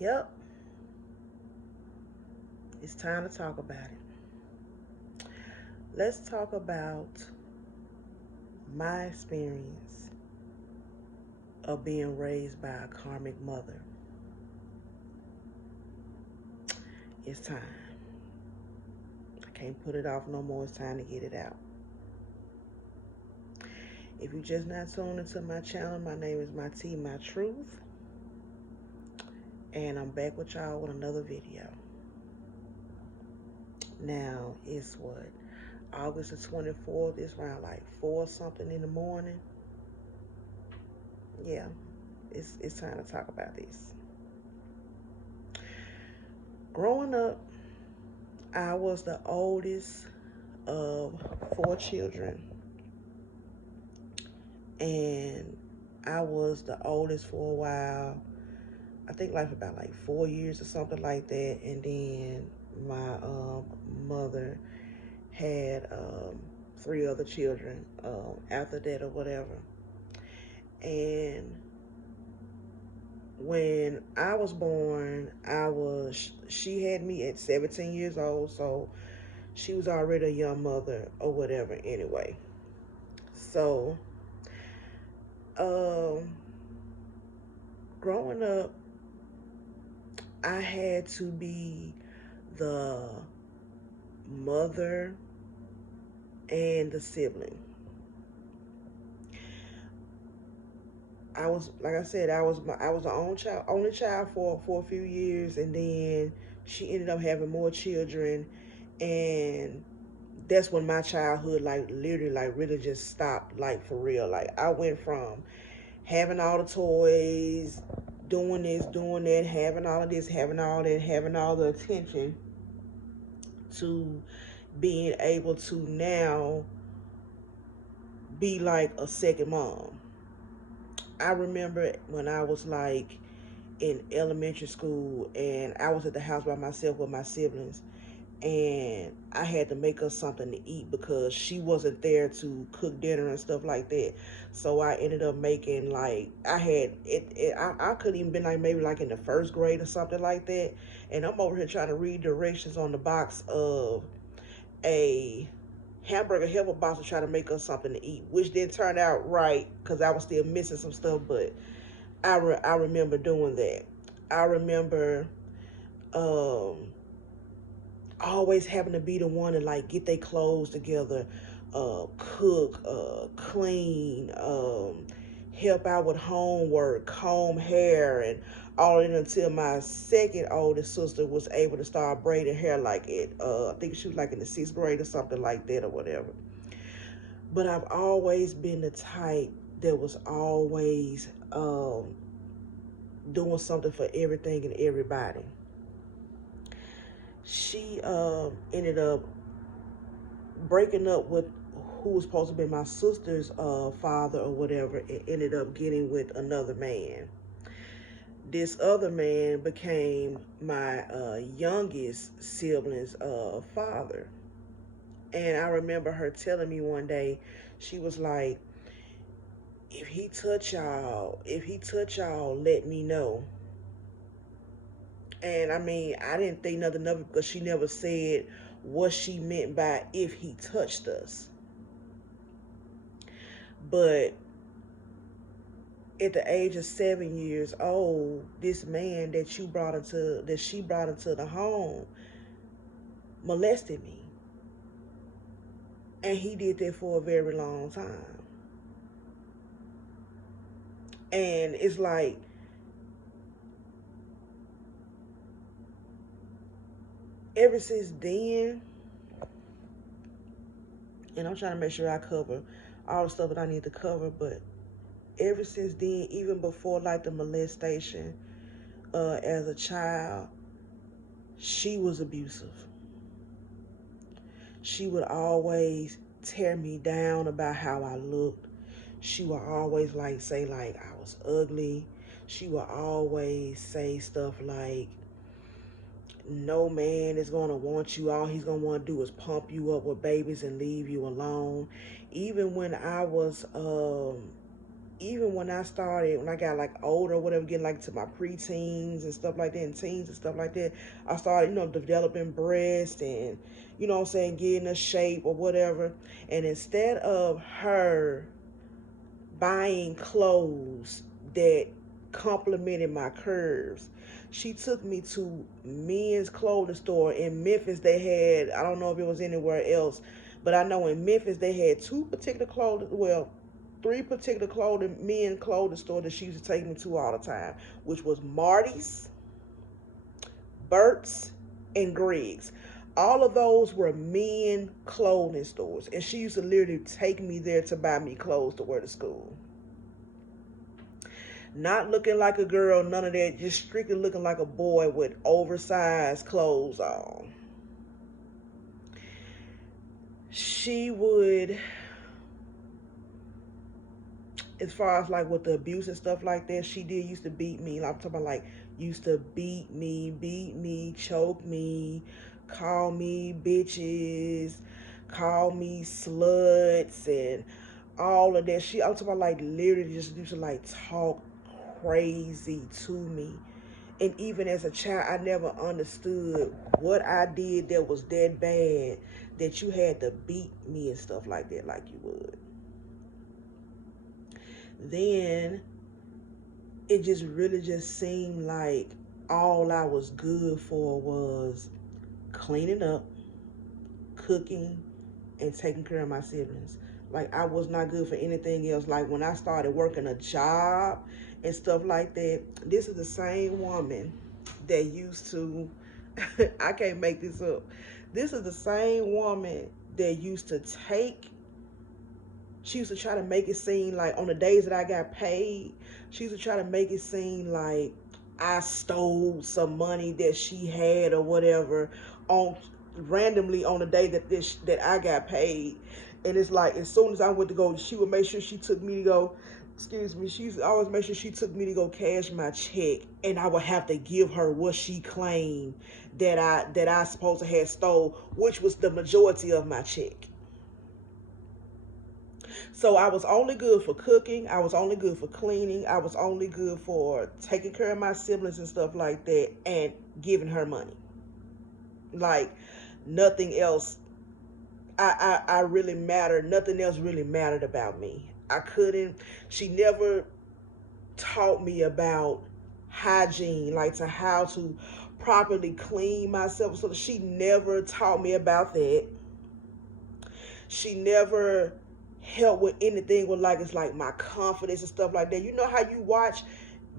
Yep, it's time to talk about it. Let's talk about my experience of being raised by a karmic mother. It's time. I can't put it off no more. It's time to get it out. If you just not tuned into my channel, my name is My Tea, My Truth, and I'm back with y'all with another video. Now it's what, August the 24th. It's around like 4 something in the morning. Yeah, it's time to talk about this. Growing up, I was the oldest of 4 children, and I was the oldest for a while. I think like for about like 4 years or something like that, and then my mother had 3 other children after that or whatever. And when I was born, she had me at 17 years old, so she was already a young mother or whatever anyway. So um growing up, I had to be the mother and the sibling. I was, like I said, I was the only child for a few years, and then she ended up having more children, and that's when my childhood like literally like really just stopped, like for real. Like I went from having all the toys, doing this, doing that, having all of this, having all that, having all the attention, to being able to now be like a second mom. I remember when I was like in elementary school and I was at the house by myself with my siblings, and I had to make us something to eat because she wasn't there to cook dinner and stuff like that. So I ended up making like I could even been like maybe like in the first grade or something like that, and I'm over here trying to read directions on the box of a hamburger helper box to try to make us something to eat, which didn't turn out right because I was still missing some stuff. But I remember doing that. I remember um, always having to be the one to like get their clothes together, cook, clean, help out with homework, comb hair, and all of it until my second oldest sister was able to start braiding hair like it. I think she was like in the 6th grade or something like that or whatever. But I've always been the type that was always doing something for everything and everybody. She ended up breaking up with who was supposed to be my sister's father or whatever, and ended up getting with another man. This other man became my youngest sibling's father. And I remember her telling me one day, she was like, if he touch y'all, let me know. And I mean, I didn't think nothing of it because she never said what she meant by if he touched us. But at the age of 7 years old, this man that she brought into the home molested me. And he did that for a very long time. And it's like ever since then, and I'm trying to make sure I cover all the stuff that I need to cover, but ever since then, even before like the molestation, as a child, she was abusive. She would always tear me down about how I looked. She would always like say like I was ugly. She would always say stuff like, no man is gonna want you. All he's gonna want to do is pump you up with babies and leave you alone. Even when I was even when I got like older, whatever, getting like to my preteens and stuff like that, and teens and stuff like that, I started, developing breasts and, what I'm saying, getting a shape or whatever. And instead of her buying clothes that complimented my curves, she took me to men's clothing store in Memphis. They had, I don't know if it was anywhere else, but I know in Memphis they had three particular men clothing store that she used to take me to all the time, which was Marty's, Burt's, and Greg's. All of those were men clothing stores, and she used to literally take me there to buy me clothes to wear to school. Not looking like a girl, none of that, just strictly looking like a boy with oversized clothes on. She would, as far as like with the abuse and stuff like that, she did used to beat me. Like, I'm talking about like used to beat me, choke me, call me bitches, call me sluts, and all of that. I'm talking about like literally just used to like talk crazy to me. And even as a child, I never understood what I did that was that bad that you had to beat me and stuff like that, like you would. Then it just really just seemed like all I was good for was cleaning up, cooking, and taking care of my siblings. Like, I was not good for anything else. Like, when I started working a job and stuff like that, this is the same woman that used to, I can't make this up. This is the same woman that used to take, she used to try to make it seem like on the days that I got paid, she used to try to make it seem like I stole some money that she had or whatever on randomly on the day that I got paid. And it's like, as soon as I went to go, she would make sure she took me to go, excuse me, she used to always make sure she took me to go cash my check, and I would have to give her what she claimed that I supposed to have stole, which was the majority of my check. So I was only good for cooking. I was only good for cleaning. I was only good for taking care of my siblings and stuff like that, and giving her money. Like, nothing else. I really mattered. Nothing else really mattered about me. I couldn't. She never taught me about hygiene, like to how to properly clean myself. So she never taught me about that. She never helped with anything with like, it's like my confidence and stuff like that. You know how you watch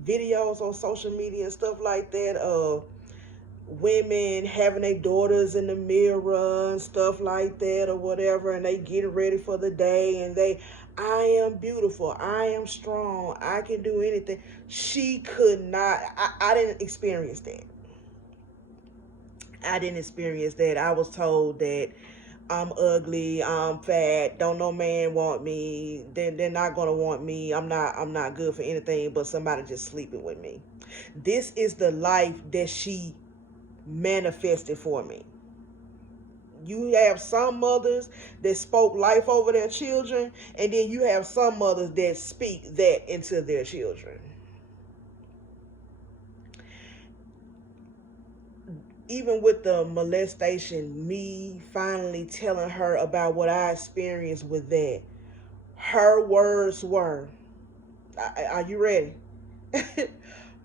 videos on social media and stuff like that of women having their daughters in the mirror and stuff like that or whatever, and they getting ready for the day, and I am beautiful, I am strong, I can do anything. She could not. I didn't experience that. I was told that I'm ugly, I'm fat, don't no man want me, then they're not gonna want me, I'm not good for anything but somebody just sleeping with me. This is the life that she manifested for me. You have some mothers that spoke life over their children, and then you have some mothers that speak that into their children. Even with the molestation, me finally telling her about what I experienced with that, her words were, are you ready?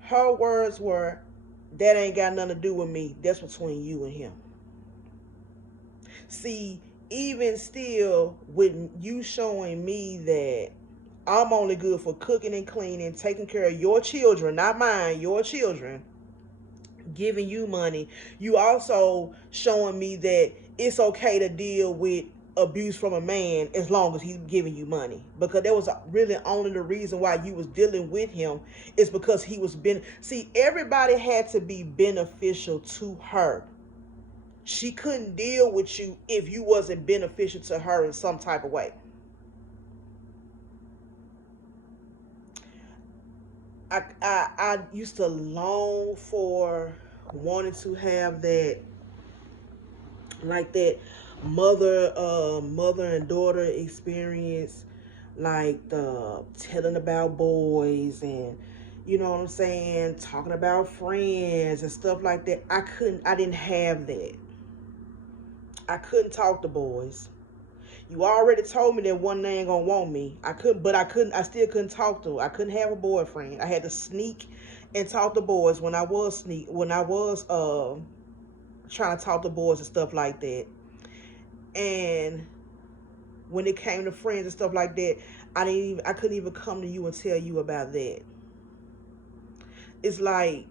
Her words were, that ain't got nothing to do with me. That's between you and him. See, even still, with you showing me that I'm only good for cooking and cleaning, taking care of your children, not mine, your children, giving you money, you also showing me that it's okay to deal with abuse from a man as long as he's giving you money, because that was really only the reason why you was dealing with him is because he was see, everybody had to be beneficial to her. She couldn't deal with you if you wasn't beneficial to her in some type of way. I used to long for wanting to have that, like that mother and daughter experience like the telling about boys and you know what I'm saying, talking about friends and stuff like that. I didn't have that. I couldn't talk to boys. You already told me that one day ain't gonna want me. I still couldn't talk to. I couldn't have a boyfriend. I had to sneak and talk to boys when I was trying to talk to boys and stuff like that. And when it came to friends and stuff like that, I couldn't even come to you and tell you about that. It's like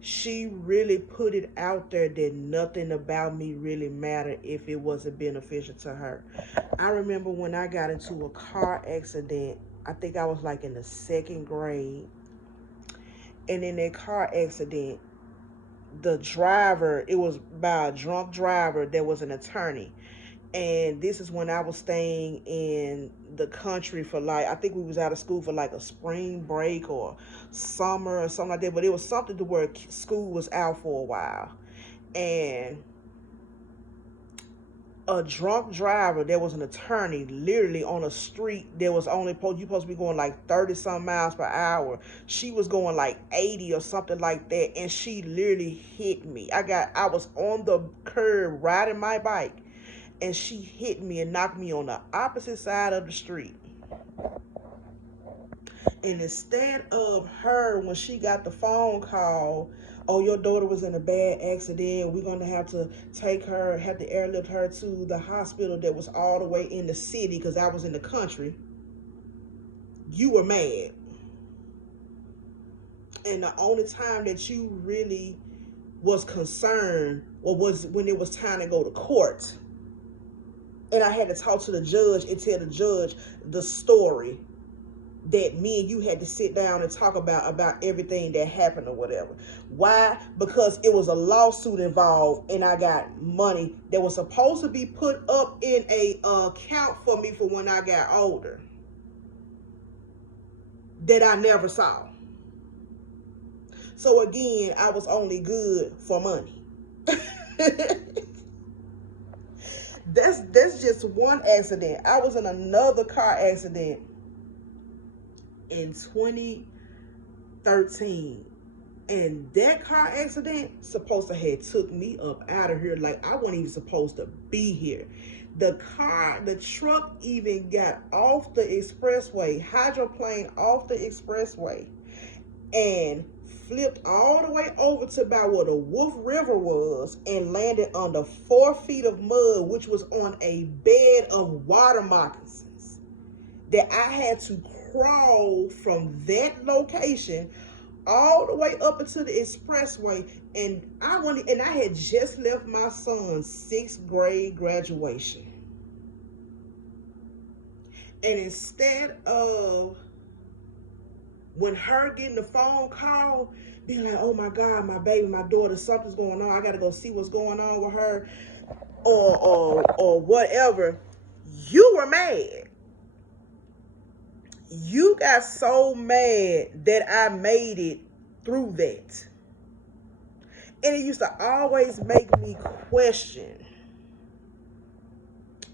she really put it out there that nothing about me really mattered if it wasn't beneficial to her. I remember when I got into a car accident, I think I was like in the second grade. And in that car accident, the driver, it was by a drunk driver that was an attorney. And this is when I was staying in the country for like, I think we was out of school for like a spring break or summer or something like that. But it was something to where school was out for a while. And a drunk driver that was an attorney literally on a street that was only supposed to be going like 30 some miles per hour. She was going like 80 or something like that, and she literally hit me. I was on the curb riding my bike, and she hit me and knocked me on the opposite side of the street. And instead of her, when she got the phone call, oh, your daughter was in a bad accident, we're going to have to airlift her to the hospital that was all the way in the city because I was in the country, you were mad. And the only time that you really was concerned was when it was time to go to court. And I had to talk to the judge and tell the judge the story that me and you had to sit down and talk about everything that happened or whatever. Why? Because it was a lawsuit involved, and I got money that was supposed to be put up in a account for me for when I got older that I never saw. So again, I was only good for money. That's just one accident. I was in another car accident in 2013, and that car accident supposed to have took me up out of here. Like I wasn't even supposed to be here. The truck even got off the expressway, hydroplaned off the expressway, and flipped all the way over to about where the Wolf River was and landed under 4 feet of mud, which was on a bed of water moccasins that I had to crawl from that location all the way up into the expressway. And I had just left my son's 6th grade graduation. And instead of when her getting the phone call, being like, oh my God, my baby, my daughter, something's going on, I gotta go see what's going on with her, or whatever, you were mad. You got so mad that I made it through that. And it used to always make me question.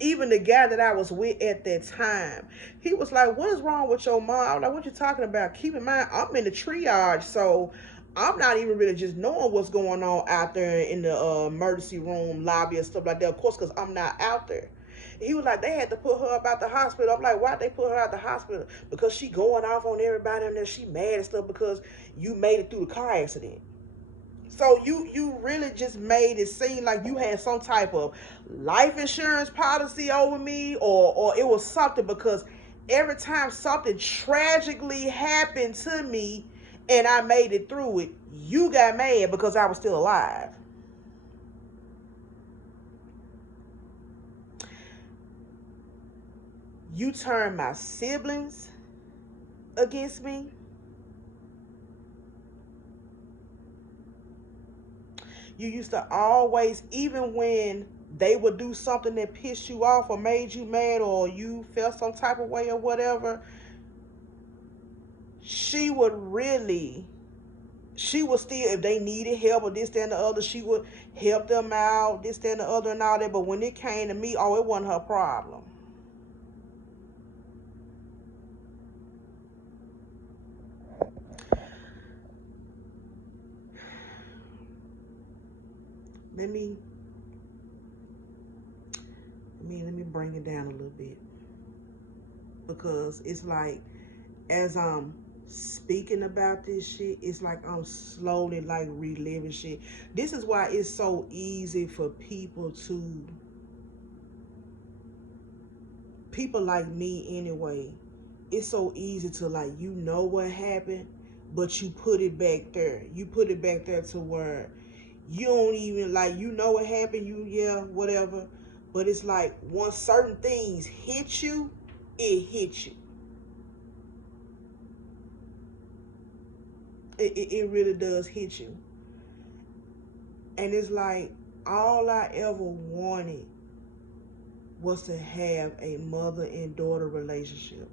Even the guy that I was with at that time, he was like, what is wrong with your mom? I was like, what you talking about? Keep in mind, I'm in the triage, so I'm not even really just knowing what's going on out there in the emergency room lobby and stuff like that, of course, because I'm not out there. He was like, they had to put her up out the hospital. I'm like, why'd they put her out the hospital? Because she going off on everybody in there. She mad and stuff because you made it through the car accident. So you really just made it seem like you had some type of life insurance policy over me, or it was something, because every time something tragically happened to me and I made it through it, you got mad because I was still alive. You turned my siblings against me. You used to always, even when they would do something that pissed you off or made you mad or you felt some type of way or whatever, she would still, if they needed help or this, that, and the other, she would help them out, this, that, and the other, and all that. But when it came to me, oh, it wasn't her problem. let me let me bring it down a little bit, because it's like, as I'm speaking about this shit, it's like I'm slowly like reliving shit. This is why it's so easy for people like me anyway. It's so easy to, like, you know what happened, but you put it back there. You put it back there to where you don't even, like, you know what happened, you, yeah, whatever. But it's like, once certain things hit you, it hits you. It really does hit you. And it's like, all I ever wanted was to have a mother and daughter relationship.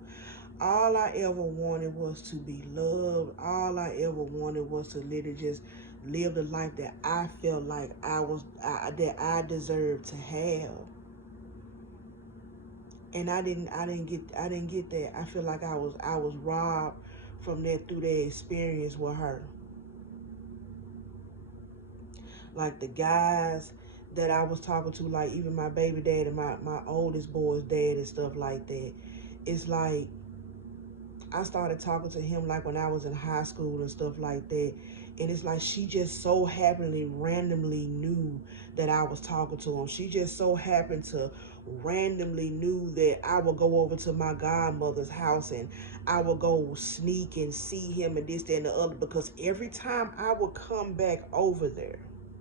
All I ever wanted was to be loved. All I ever wanted was to literally just live the life that I felt like that I deserved to have. And I didn't get that. I feel like I was robbed from that through that experience with her. Like, the guys that I was talking to, like even my baby dad and my oldest boy's dad and stuff like that, it's like, I started talking to him like when I was in high school and stuff like that. And it's like, she just so happily randomly knew that I was talking to him. She just so happened to randomly knew that I would go over to my godmother's house and I would go sneak and see him and this, that, and the other. Because every time I would come back over there,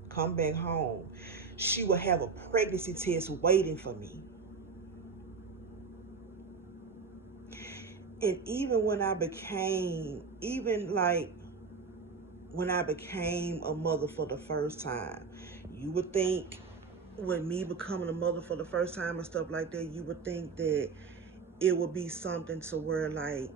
come back home, she would have a pregnancy test waiting for me. And even when I became, even like when I became a mother for the first time, you would think, with me becoming a mother for the first time and stuff like that, you would think that it would be something to where, like,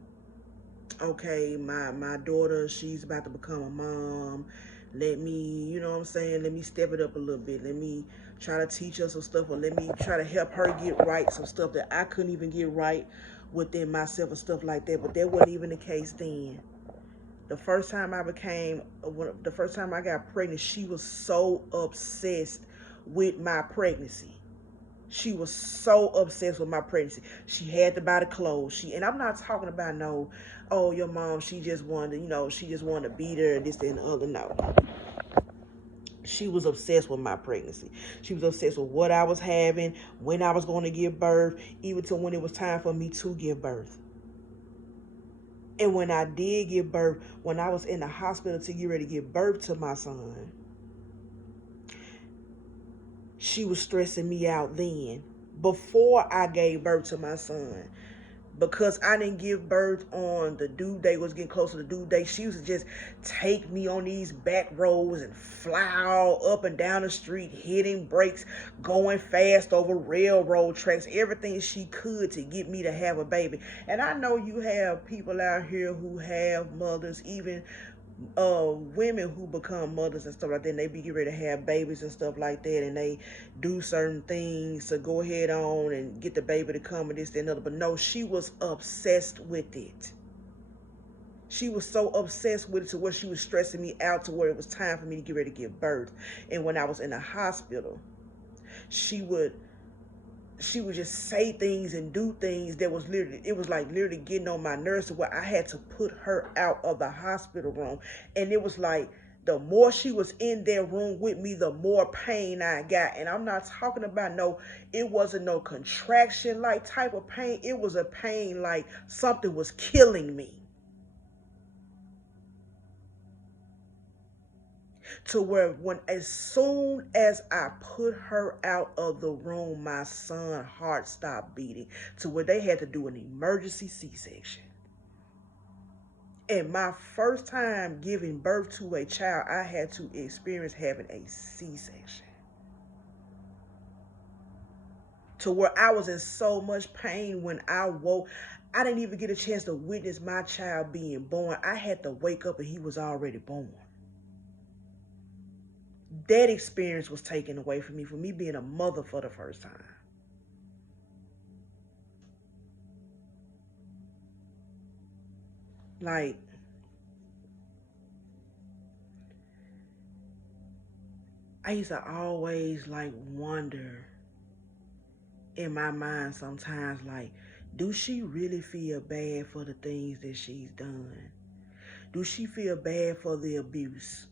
okay, my daughter, she's about to become a mom. Let me, you know what I'm saying? Let me step it up a little bit. Let me try to teach her some stuff, or let me try to help her get right some stuff that I couldn't even get right within myself and stuff like that. But that wasn't even the case then. The first time the first time I got pregnant, she was so obsessed with my pregnancy. She was so obsessed with my pregnancy. She had to buy the clothes. And I'm not talking about no, oh, your mom, she just wanted, she just wanted to beat her and this, that, and the other. No. She was obsessed with my pregnancy. She was obsessed with what I was having, when I was going to give birth, even to when it was time for me to give birth. And when I did give birth, when I was in the hospital to get ready to give birth to my son, she was stressing me out then, before I gave birth to my son. Because I didn't give birth on the due date, was getting close to the due date, she used to just take me on these back roads and fly all up and down the street, hitting brakes, going fast over railroad tracks, everything she could to get me to have a baby. And I know you have people out here who have mothers, even women who become mothers and stuff like that, and they be getting ready to have babies and stuff like that, and they do certain things to go ahead on and get the baby to come and this, that, and other. But no, she was obsessed with it. She was so obsessed with it to where she was stressing me out to where it was time for me to get ready to give birth. And when I was in the hospital, she would just say things and do things that was literally, it was like literally getting on my nerves to where I had to put her out of the hospital room. And it was like, the more she was in that room with me, the more pain I got. And I'm not talking about it wasn't no contraction like type of pain. It was a pain like something was killing me. To where, when as soon as I put her out of the room, my son's heart stopped beating, to where they had to do an emergency C-section. And my first time giving birth to a child, I had to experience having a C-section. To where I was in so much pain when I woke. I didn't even get a chance to witness my child being born. I had to wake up and he was already born. That experience was taken away from me, for me being a mother for the first time. Like, I used to always like wonder in my mind sometimes, like, do she really feel bad for the things that she's done? Do she feel bad for the abuse?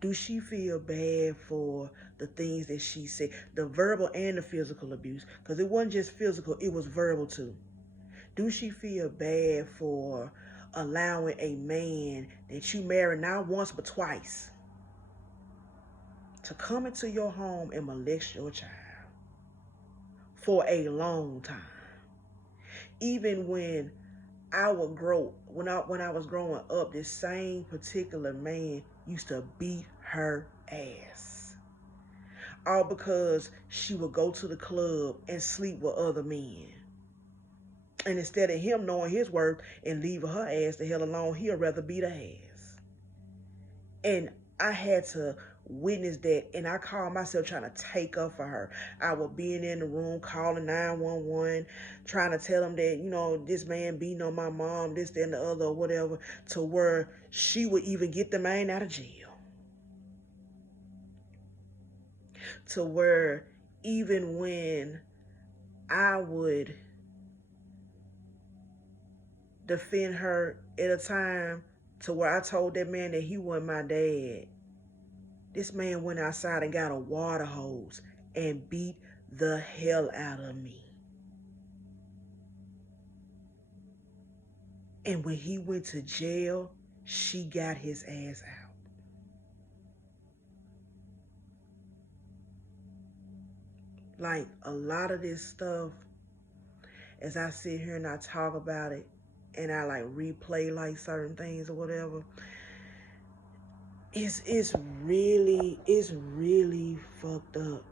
Do she feel bad for the things that she said, the verbal and the physical abuse? Because it wasn't just physical, it was verbal too. Do she feel bad for allowing a man that you married not once but twice to come into your home and molest your child for a long time? Even when I was growing up, this same particular man used to beat her ass. All because she would go to the club and sleep with other men. And instead of him knowing his worth and leaving her ass the hell alone, he'll rather beat her ass. And I had to witness that, and I called myself trying to take up for her. I would be in the room calling 911, trying to tell them that, this man beating on my mom, this, that, and the other, or whatever, to where she would even get the man out of jail. To where even when I would defend her at a time to where I told that man that he wasn't my dad, this man went outside and got a water hose and beat the hell out of me. And when he went to jail, she got his ass out. Like, a lot of this stuff, as I sit here and I talk about it, and I like replay like certain things or whatever, it's really fucked up.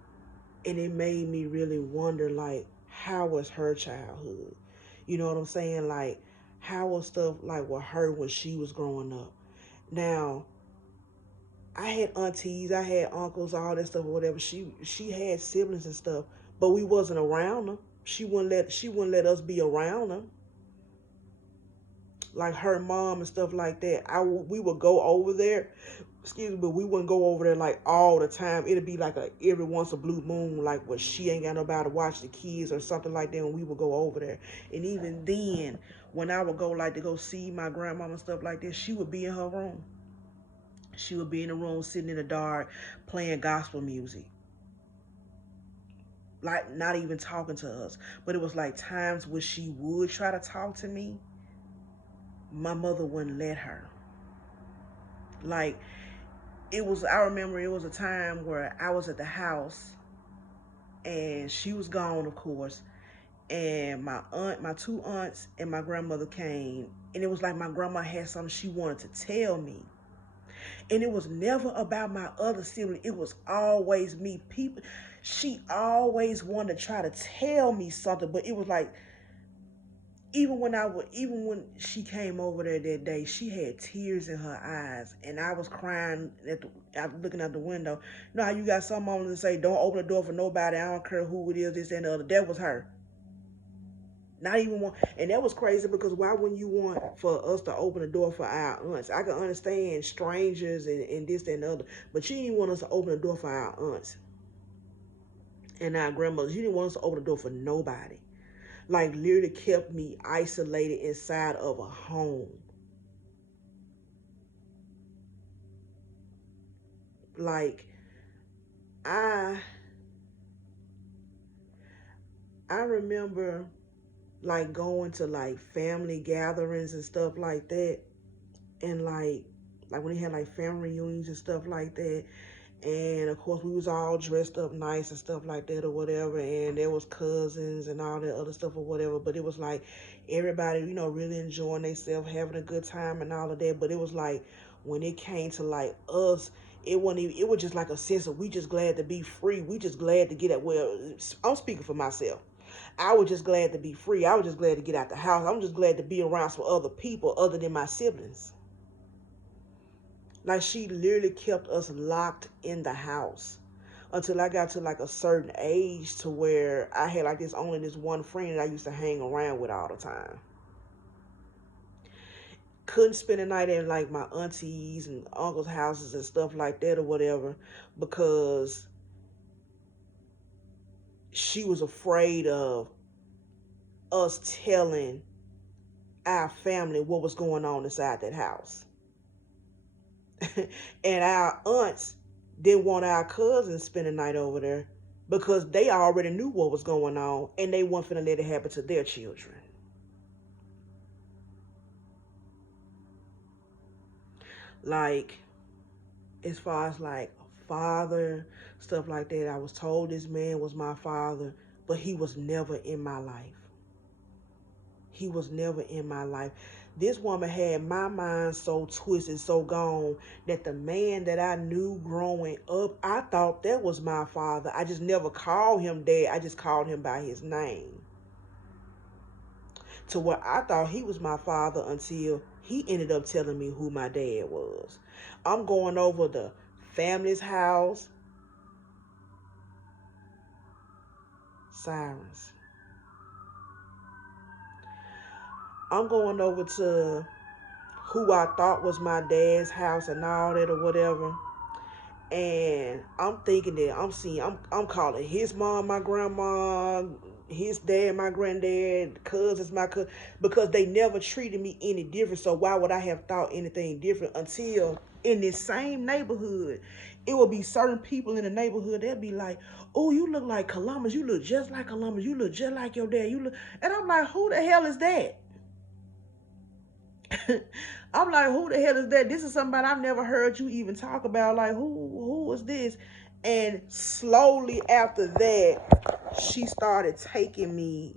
And it made me really wonder, like, how was her childhood? You know what I'm saying? Like, how was stuff like with her when she was growing up? Now, I had aunties, I had uncles, all that stuff or whatever. She had siblings and stuff, but we wasn't around them. She wouldn't let us be around them. Like her mom and stuff like that. We would go over there. Excuse me, but we wouldn't go over there like all the time. It'd be like every once a blue moon, like where she ain't got nobody to watch the kids or something like that, and we would go over there. And even then, when I would go like to go see my grandmama and stuff like this, she would be in her room. She would be in the room sitting in the dark playing gospel music. Like not even talking to us. But it was like times where she would try to talk to me, my mother wouldn't let her. Like, I remember it was a time where I was at the house and she was gone, of course, and my two aunts and my grandmother came, and it was like my grandma had something she wanted to tell me. And it was never about my other sibling. It was always me. She always wanted to try to tell me something, but it was like, even when she came over there that day, she had tears in her eyes, and I was crying looking out the window. You know how you got some moms that say, "Don't open the door for nobody. I don't care who it is, this and the other." That was her. Not even one, and that was crazy because why wouldn't you want for us to open the door for our aunts? I can understand strangers and this and the other, but she didn't want us to open the door for our aunts and our grandmothers. She didn't want us to open the door for nobody. Like, literally kept me isolated inside of a home. Like, I remember like going to like family gatherings and stuff like that, and like when they had like family reunions and stuff like that, and of course we was all dressed up nice and stuff like that or whatever, and there was cousins and all that other stuff or whatever, but it was like everybody, really enjoying themselves, having a good time and all of that. But it was like when it came to like us, it was just like a sense of, we just glad to be free. We just glad to get out. Well, I'm speaking for myself. I was just glad to be free. I was just glad to get out the house. I'm just glad to be around some other people other than my siblings. Like, she literally kept us locked in the house until I got to like a certain age to where I had like this one friend that I used to hang around with all the time. couldn't spend the night in like my aunties and uncles' houses and stuff like that or whatever, because she was afraid of us telling our family what was going on inside that house. And our aunts didn't want our cousins spend the night over there because they already knew what was going on and they weren't finna let it happen to their children. Like, as far as like a father, stuff like that, I was told this man was my father, but he was never in my life. He was never in my life. This woman had my mind so twisted, so gone, that the man that I knew growing up, I thought that was my father. I just never called him dad. I just called him by his name. To where I thought he was my father until he ended up telling me who my dad was. I'm going over the family's house. Sirens. I'm going over to who I thought was my dad's house and all that or whatever. And I'm thinking that I'm calling his mom my grandma, his dad my granddad, cousins my cousin, because they never treated me any different. So why would I have thought anything different until in this same neighborhood, it would be certain people in the neighborhood that would be like, "Oh, you look like Columbus. You look just like Columbus. You look just like your dad. You look," and I'm like, "Who the hell is that?" I'm like, who the hell is that? This is somebody I've never heard you even talk about. Like, who is this? And slowly after that, she started taking me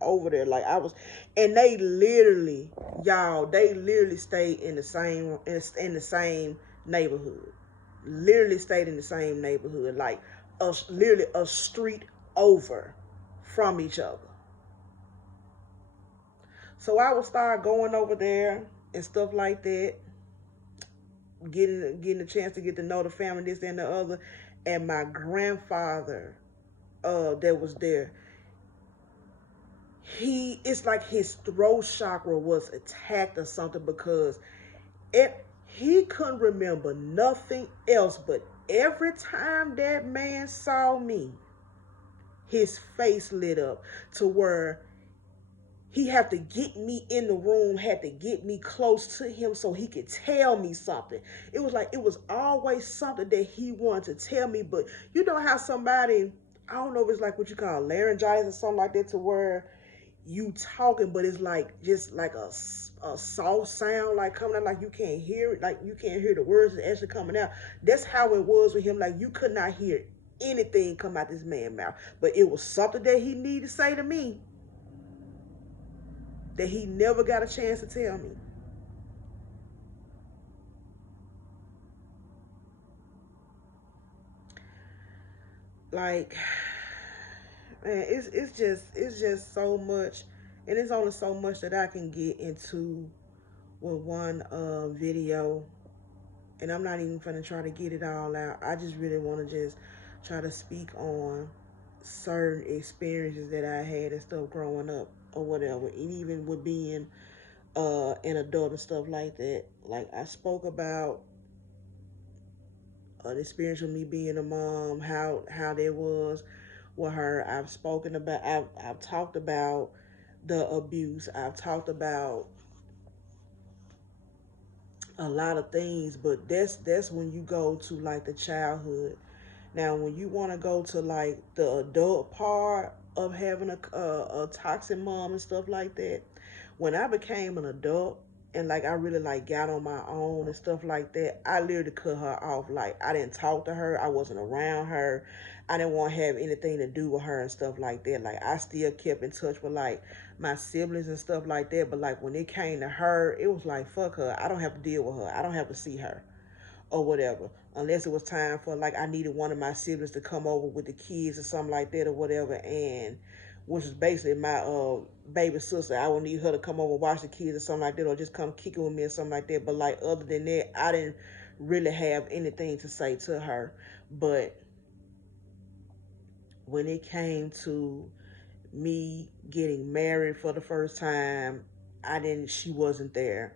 over there. Like I was, and they literally, y'all, they literally stayed in the same neighborhood. Literally stayed in the same neighborhood, like literally a street over from each other. So I would start going over there and stuff like that, getting a chance to get to know the family, this and the other. And my grandfather, that was there, it's like his throat chakra was attacked or something, because he couldn't remember nothing else, but every time that man saw me, his face lit up to where he had to get me in the room, had to get me close to him so he could tell me something. It was like, it was always something that he wanted to tell me. But you know how somebody, I don't know if it's like what you call laryngitis or something like that, to where you talking, but it's like just like a soft sound, like coming out, like you can't hear it, like you can't hear the words that actually coming out. That's how it was with him. Like you could not hear anything come out this man's mouth, but it was something that he needed to say to me that he never got a chance to tell me. Like, man, it's just so much, and it's only so much that I can get into with one video, and I'm not even gonna try to get it all out. I just really want to just try to speak on certain experiences that I had and stuff growing up or whatever, and even with being an adult and stuff like that. Like I spoke about an experience with me being a mom, how that was with her. I've talked about the abuse. I've talked about a lot of things, but that's when you go to like the childhood. Now, when you want to go to like the adult part of having a toxic mom and stuff like that, when I became an adult and like I really like got on my own and stuff like that, I literally cut her off. Like I didn't talk to her, I wasn't around her, I didn't want to have anything to do with her and stuff like that. Like I still kept in touch with like my siblings and stuff like that, but like when it came to her, it was like fuck her. I don't have to deal with her. I don't have to see her or whatever, unless it was time for like I needed one of my siblings to come over with the kids or something like that or whatever, and which is basically my baby sister. I would need her to come over and watch the kids or something like that, or just come kick it with me or something like that. But like other than that, I didn't really have anything to say to her. But when it came to me getting married for the first time, I didn't. She wasn't there.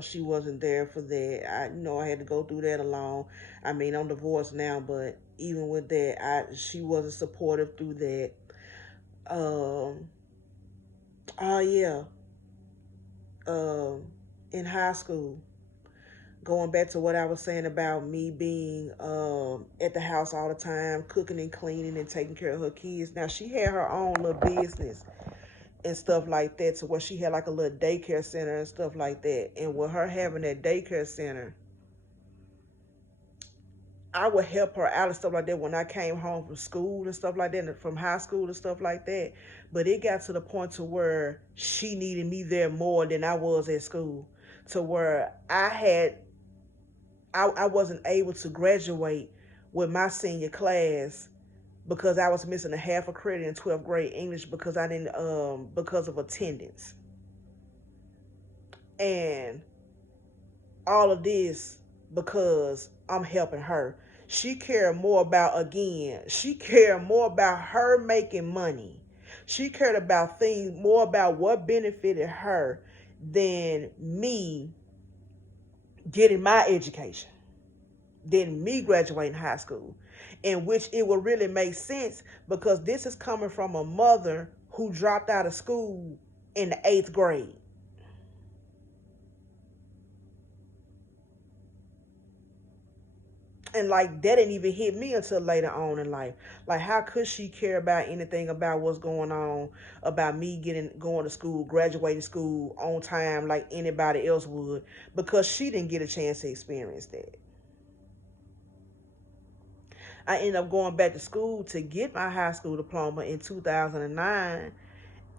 She wasn't there for that. I had to go through that alone. I mean, I'm divorced now, but even with that, she wasn't supportive through that. Um, oh yeah. Um, in high school, going back to what I was saying about me being at the house all the time, cooking and cleaning and taking care of her kids. Now she had her own little business and stuff like that, to where she had like a little daycare center and stuff like that. And with her having that daycare center, I would help her out and stuff like that when I came home from school and stuff like that, and from high school and stuff like that. But it got to the point to where she needed me there more than I was at school, to where I wasn't able to graduate with my senior class because I was missing a half a credit in 12th grade English because I didn't because of attendance. And all of this because I'm helping her. She cared more about her making money. She cared about things more about what benefited her than me getting my education, than me graduating high school. In which it would really make sense because this is coming from a mother who dropped out of school in the 8th grade. And like that didn't even hit me until later on in life. Like, how could she care about anything about what's going on, about me going to school, graduating school on time like anybody else would, because she didn't get a chance to experience that. I ended up going back to school to get my high school diploma in 2009,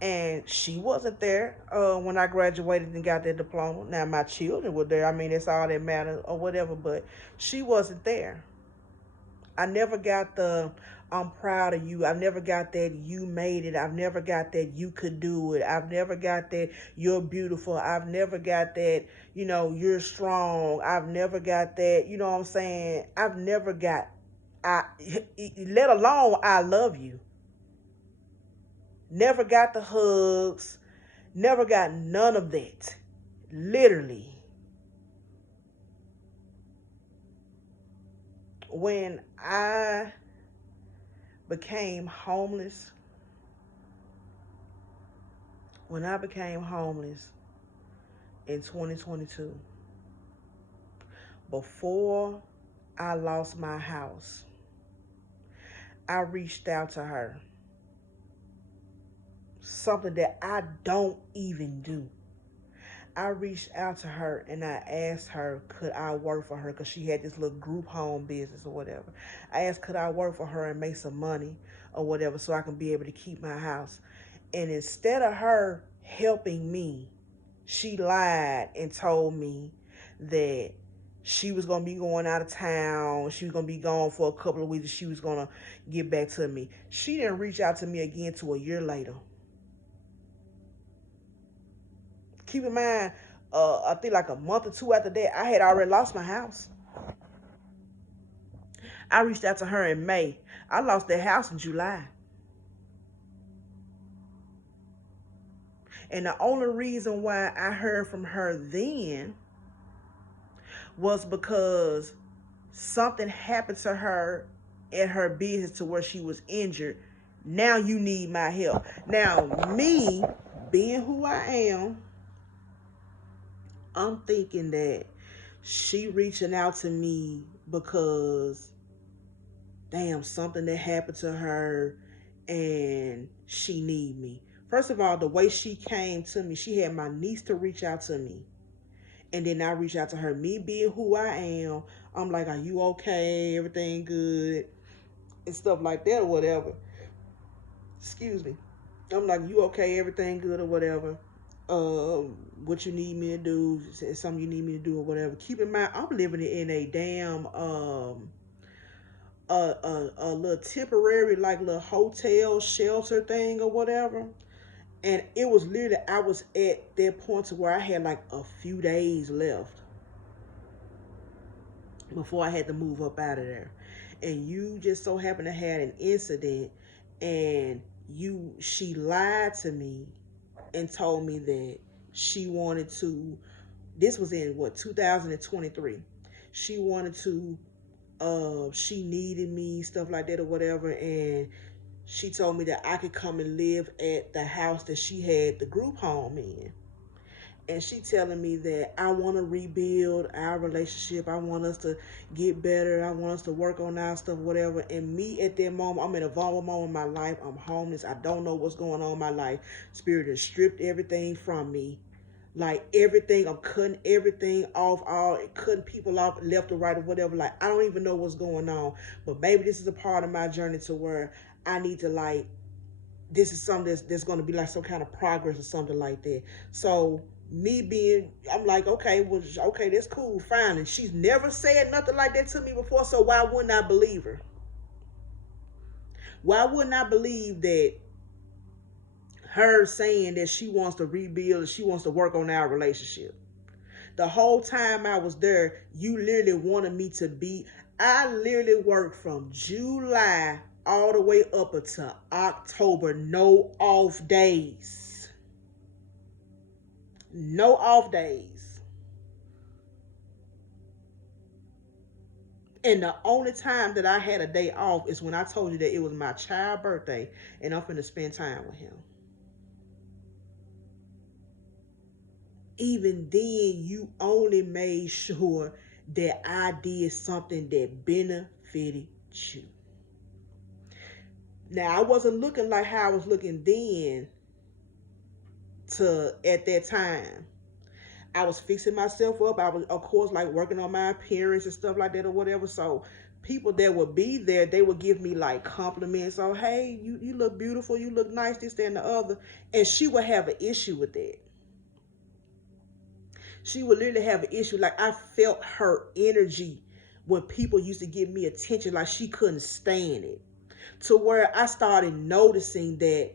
and she wasn't there when I graduated and got that diploma. Now my children were there. I mean, that's all that matters or whatever, but she wasn't there. I never got the I'm proud of you. I've never got that you made it. I've never got that you could do it. I've never got that you're beautiful. I've never got that, you're strong. I've never got that, you know what I'm saying? I've never got I let alone I love you. Never got the hugs. Never got none of that. Literally. When I became homeless, when I became homeless in 2022, before I lost my house, I reached out to her. Something that I don't even do. I reached out to her and I asked her, could I work for her? Because she had this little group home business or whatever. I asked, could I work for her and make some money or whatever so I can be able to keep my house? And instead of her helping me, she lied and told me that she was going to be going out of town. She was going to be gone for a couple of weeks. She was going to get back to me. She didn't reach out to me again till a year later. Keep in mind, I think like a month or two after that, I had already lost my house. I reached out to her in May. I lost that house in July. And the only reason why I heard from her then was because something happened to her in her business to where she was injured. Now you need my help. Now, me being who I am, I'm thinking that she reaching out to me because damn, something that happened to her and she need me. First of all, the way she came to me, she had my niece to reach out to me. And then I reach out to her. Me being who I am, I'm like, are you okay? Everything good? And stuff like that or whatever. Excuse me. I'm like, you okay? Everything good or whatever? What you need me to do? Something you need me to do or whatever. Keep in mind, I'm living in a damn a little temporary like little hotel shelter thing or whatever. And it was literally I was at that point to where I had like a few days left before I had to move up out of there. And you just so happened to have an incident and she lied to me and told me that she wanted to, this was in what, 2023. She wanted to, she needed me, stuff like that or whatever, and she told me that I could come and live at the house that she had the group home in. And she telling me that I want to rebuild our relationship. I want us to get better. I want us to work on our stuff, whatever. And me at that moment, I'm in a vulnerable moment in my life. I'm homeless. I don't know what's going on in my life. Spirit has stripped everything from me. Like everything, I'm cutting everything off, all cutting people off left or right or whatever. Like I don't even know what's going on. But maybe this is a part of my journey to where I need to like, this is something that's going to be like some kind of progress or something like that. So me being, I'm like, okay, well, okay, that's cool, fine. And she's never said nothing like that to me before, so why wouldn't I believe her? Why wouldn't I believe that her saying that she wants to rebuild, she wants to work on our relationship? The whole time I was there, you literally wanted me to be, I literally worked from July all the way up until October, no off days. No off days. And the only time that I had a day off is when I told you that it was my child's birthday and I'm finna spend time with him. Even then, you only made sure that I did something that benefited you. Now, I wasn't looking like how I was looking then to at that time. I was fixing myself up. I was, of course, like working on my appearance and stuff like that or whatever. So people that would be there, they would give me like compliments. Oh, hey, you look beautiful. You look nice, this, that, and the other. And she would have an issue with that. She would literally have an issue. Like I felt her energy when people used to give me attention, like she couldn't stand it. To where I started noticing that,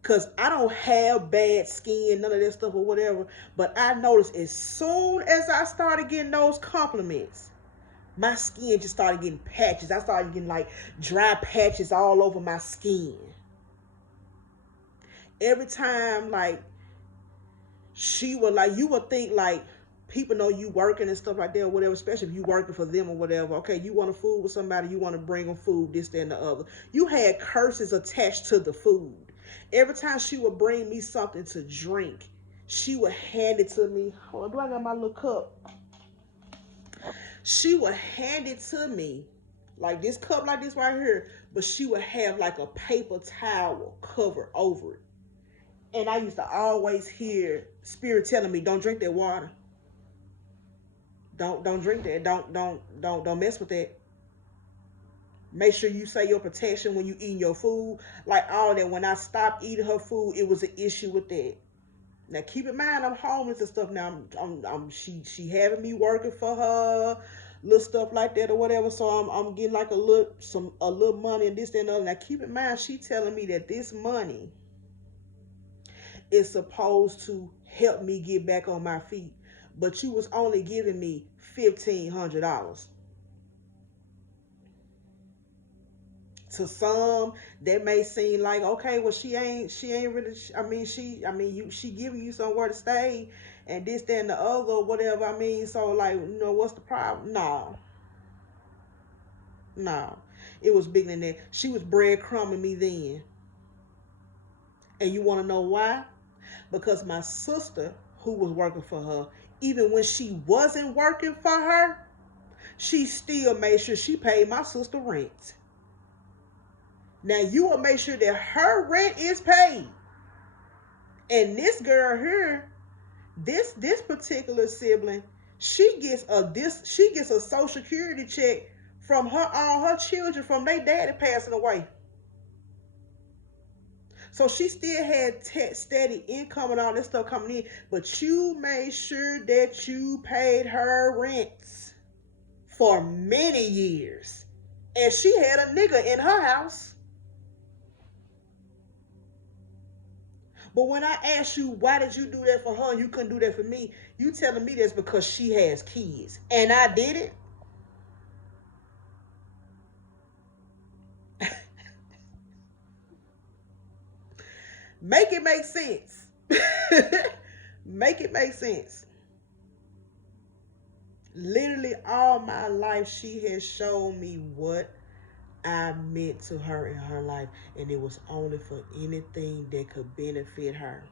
because I don't have bad skin, none of that stuff or whatever, but I noticed as soon as I started getting those compliments, my skin just started getting patches. I started getting like dry patches all over my skin. Every time, like, she would, like, you would think like people know you working and stuff like that or whatever, especially if you working for them or whatever. Okay, you want to food with somebody, you want to bring them food, this, that, and the other. You had curses attached to the food. Every time she would bring me something to drink, she would hand it to me. Hold on, do I got my little cup? She would hand it to me, like this cup like this right here, but she would have like a paper towel cover over it. And I used to always hear Spirit telling me, don't drink that water. Don't drink that. Don't mess with that. Make sure you say your protection when you eating your food. Like all that. When I stopped eating her food, it was an issue with that. Now keep in mind, I'm homeless and stuff. Now she having me working for her, little stuff like that or whatever. So I'm getting like a little money and this and that. Now keep in mind, she telling me that this money is supposed to help me get back on my feet, but you was only giving me $1,500. To some, that may seem like, okay, well, she ain't really. She giving you somewhere to stay, and this, that, and the other, or whatever. I mean, so like, what's the problem? No, no, it was bigger than that. She was breadcrumbing me then, and you want to know why? Because my sister, who was working for her, even when she wasn't working for her, she still made sure she paid my sister rent. Now you will make sure that her rent is paid. And this girl here, this particular sibling, she gets a social security check from all her children from their daddy passing away. So she still had steady income and all this stuff coming in, but you made sure that you paid her rents for many years. And she had a nigga in her house. But when I asked you, why did you do that for her and you couldn't do that for me, you telling me that's because she has kids. And I did it. Make it make sense. Make it make sense. Literally all my life, she has shown me what I meant to her in her life, and it was only for anything that could benefit her.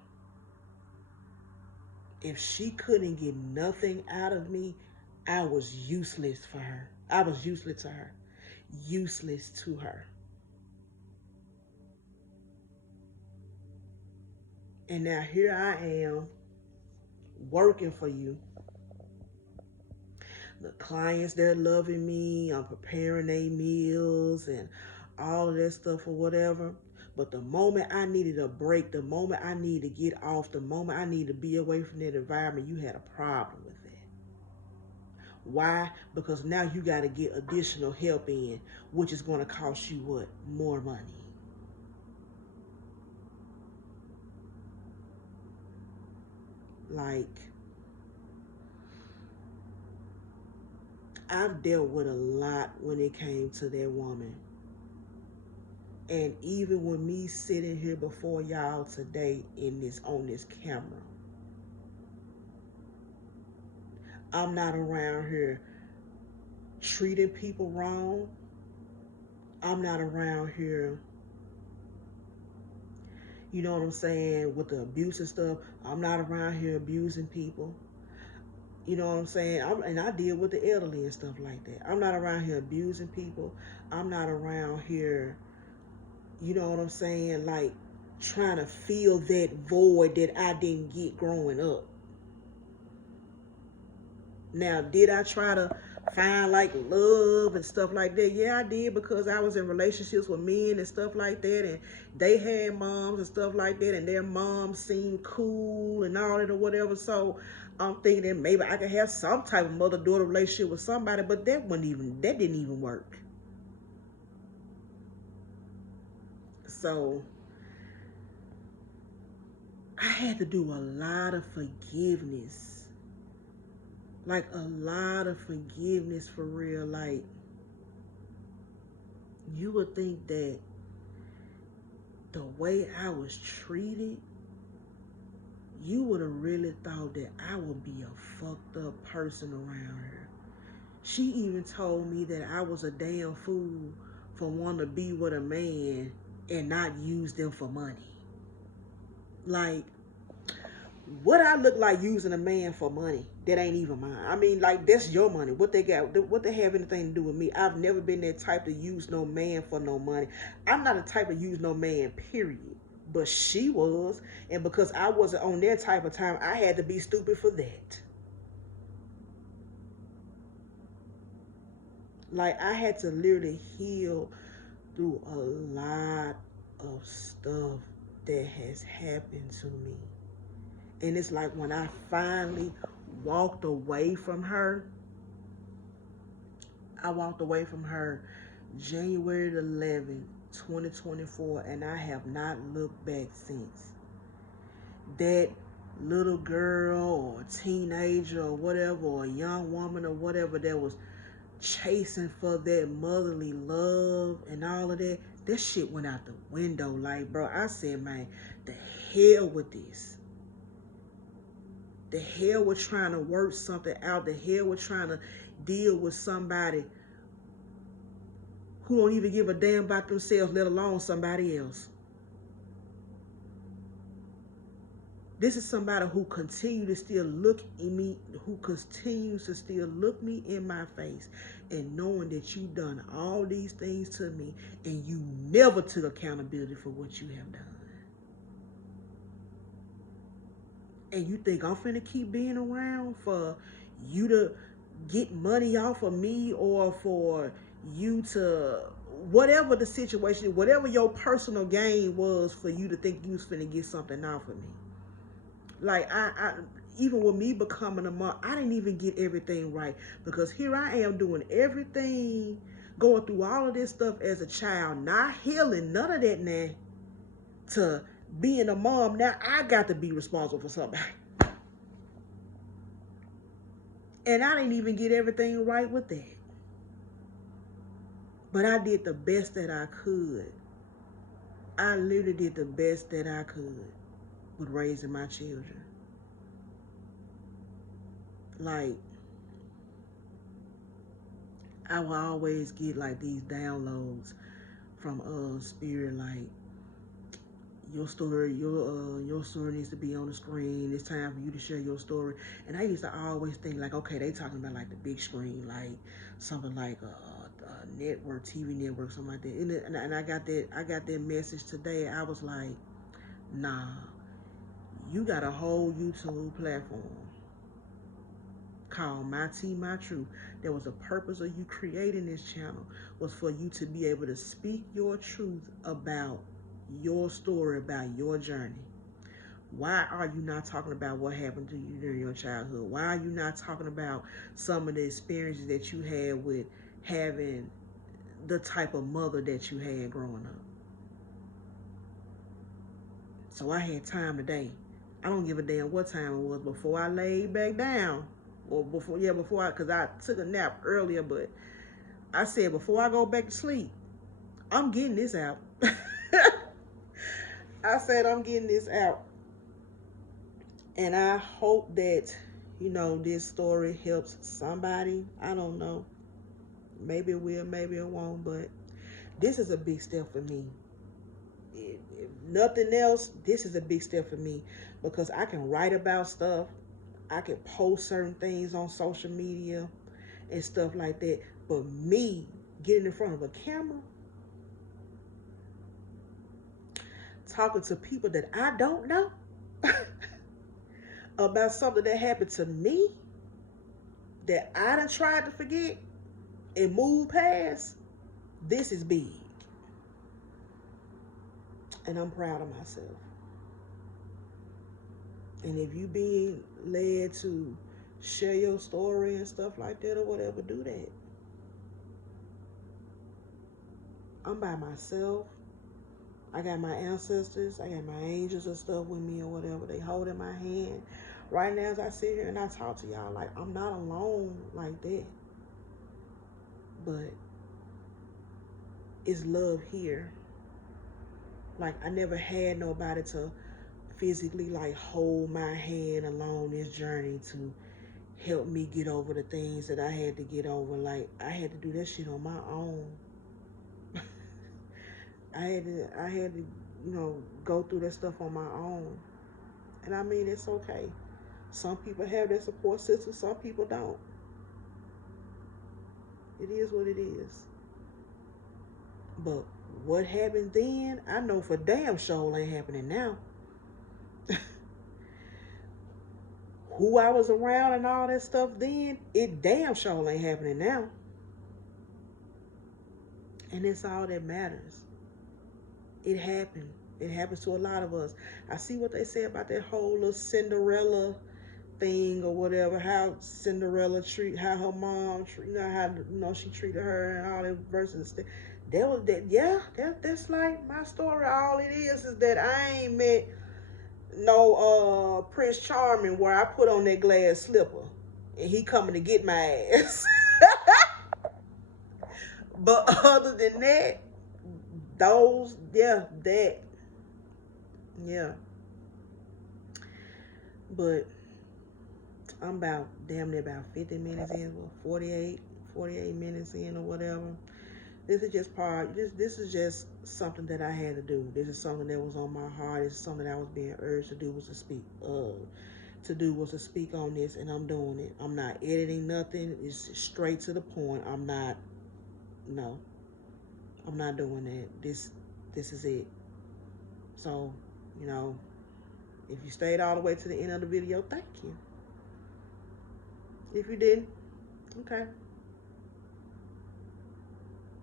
If she couldn't get nothing out of me, I was useless for her. I was useless to her. Useless to her. And now here I am working for you. The clients, they're loving me. I'm preparing their meals and all of that stuff or whatever. But the moment I needed a break, the moment I needed to get off, the moment I needed to be away from that environment, you had a problem with that. Why? Because now you got to get additional help in, which is going to cost you what? More money. Like, I've dealt with a lot when it came to that woman. And even with me sitting here before y'all today on this camera, I'm not around here treating people wrong. I'm not around here, you know what I'm saying, with the abuse and stuff. I'm not around here abusing people. You know what I'm saying? And I deal with the elderly and stuff like that. I'm not around here abusing people. I'm not around here, you know what I'm saying, like trying to fill that void that I didn't get growing up. Now, did I try to find like love and stuff like that? Yeah, I did, because I was in relationships with men and stuff like that, and they had moms and stuff like that, and their moms seemed cool and all that or whatever. So I'm thinking that maybe I could have some type of mother-daughter relationship with somebody, but that didn't even work. So I had to do a lot of forgiveness. Like a lot of forgiveness, for real. Like, you would think that the way I was treated, you would have really thought that I would be a fucked up person around her. She even told me that I was a damn fool for wanting to be with a man and not use them for money. Like, what I look like using a man for money that ain't even mine? I mean, like, that's your money. What they have anything to do with me? I've never been that type to use no man for no money. I'm not a type to use no man, period. But she was, and because I wasn't on that type of time, I had to be stupid for that. Like, I had to literally heal through a lot of stuff that has happened to me. And it's like when I finally walked away from her, I walked away from her January 11th, 2024, and I have not looked back since. That little girl or teenager or whatever, or a young woman or whatever that was chasing for that motherly love and all of that, that shit went out the window. Like, bro, I said, man, the hell with this. The hell with trying to work something out. The hell with trying to deal with somebody who don't even give a damn about themselves, let alone somebody else. This is somebody who continues to still look in me, who continues to still look me in my face, and knowing that you done all these things to me and you never took accountability for what you have done. And you think I'm finna keep being around for you to get money off of me, or for you to, whatever the situation, whatever your personal gain was, for you to think you was finna get something off of me. Like, I even with me becoming a mom, I didn't even get everything right, because here I am doing everything, going through all of this stuff as a child, not healing none of that now, to being a mom. Now I got to be responsible for somebody. And I didn't even get everything right with that. But I did the best that I could. I literally did the best that I could with raising my children. Like, I will always get like these downloads from spirit, like your story needs to be on the screen. It's time for you to share your story. And I used to always think like, okay, they talking about like the big screen, like something like a network, TV network, something like that. And I got that message today. I was like, nah, you got a whole YouTube platform called My Tea, My Truth. There was a purpose of you creating this channel was for you to be able to speak your truth about your story, about your journey. Why are you not talking about what happened to you during your childhood? Why are you not talking about some of the experiences that you had with having the type of mother that you had growing up? So I had time today. I don't give a damn what time it was before I laid back down. Or because I took a nap earlier, but I said before I go back to sleep, I'm getting this out. I said I'm getting this out. And I hope that, this story helps somebody. I don't know. Maybe it will, maybe it won't, but this is a big step for me. If nothing else, this is a big step for me because I can write about stuff. I can post certain things on social media and stuff like that. But me getting in front of a camera, talking to people that I don't know about something that happened to me that I done tried to forget and move past, this is big. And I'm proud of myself. And if you being led to share your story and stuff like that or whatever, do that. I'm by myself. I got my ancestors, I got my angels and stuff with me or whatever. They holding my hand. Right now as I sit here and I talk to y'all, like I'm not alone like that. But it's love here. Like I never had nobody to physically like hold my hand along this journey to help me get over the things that I had to get over. Like I had to do that shit on my own. I had to, go through that stuff on my own. And I mean, it's okay. Some people have their support system, some people don't. It is what it is. But what happened then, I know for damn sure ain't happening now. Who I was around and all that stuff then, it damn sure ain't happening now. And that's all that matters. It happened. It happens to a lot of us. I see what they say about that whole little Cinderella thing or whatever, how Cinderella how her mom how she treated her and all that versus that's like my story. All it is that I ain't met no Prince Charming where I put on that glass slipper and he coming to get my ass. But other than that, yeah. But I'm about damn near about 50 minutes in, 48 minutes in or whatever. This is just this is just something that I had to do. This is something that was on my heart. This is something that I was being urged to do was to speak on this, and I'm doing it. I'm not editing nothing. It's straight to the point. I'm not doing that. This is it. So, if you stayed all the way to the end of the video, thank you. If you didn't, okay.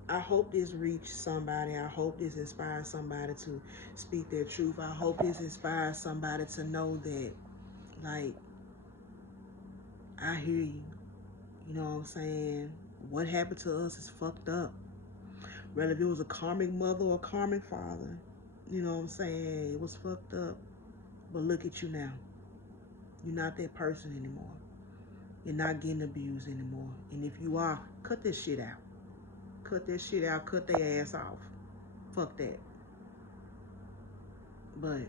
I hope this reached somebody. I hope this inspires somebody to speak their truth. I hope this inspires somebody to know that, like, I hear you. You know what I'm saying? What happened to us is fucked up. Whether if it was a karmic mother or a karmic father, you know what I'm saying? It was fucked up. But look at you now. You're not that person anymore. You're not getting abused anymore. And if you are, cut this shit out. Cut that shit out. Cut their ass off. Fuck that. But,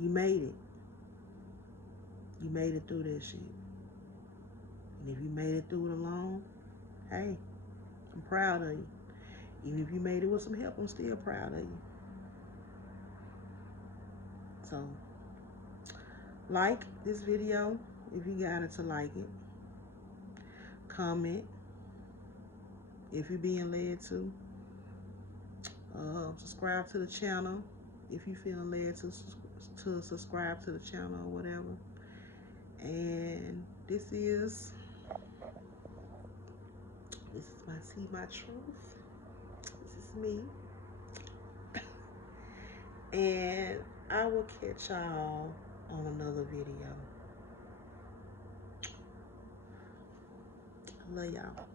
you made it. You made it through that shit. And if you made it through it alone, hey, I'm proud of you. Even if you made it with some help, I'm still proud of you. So, like this video if you got it to like it. Comment if you're being led to. Subscribe to the channel if you feel led to subscribe to the channel or whatever. And this is my truth. This is me. And I will catch y'all on another video. I love y'all.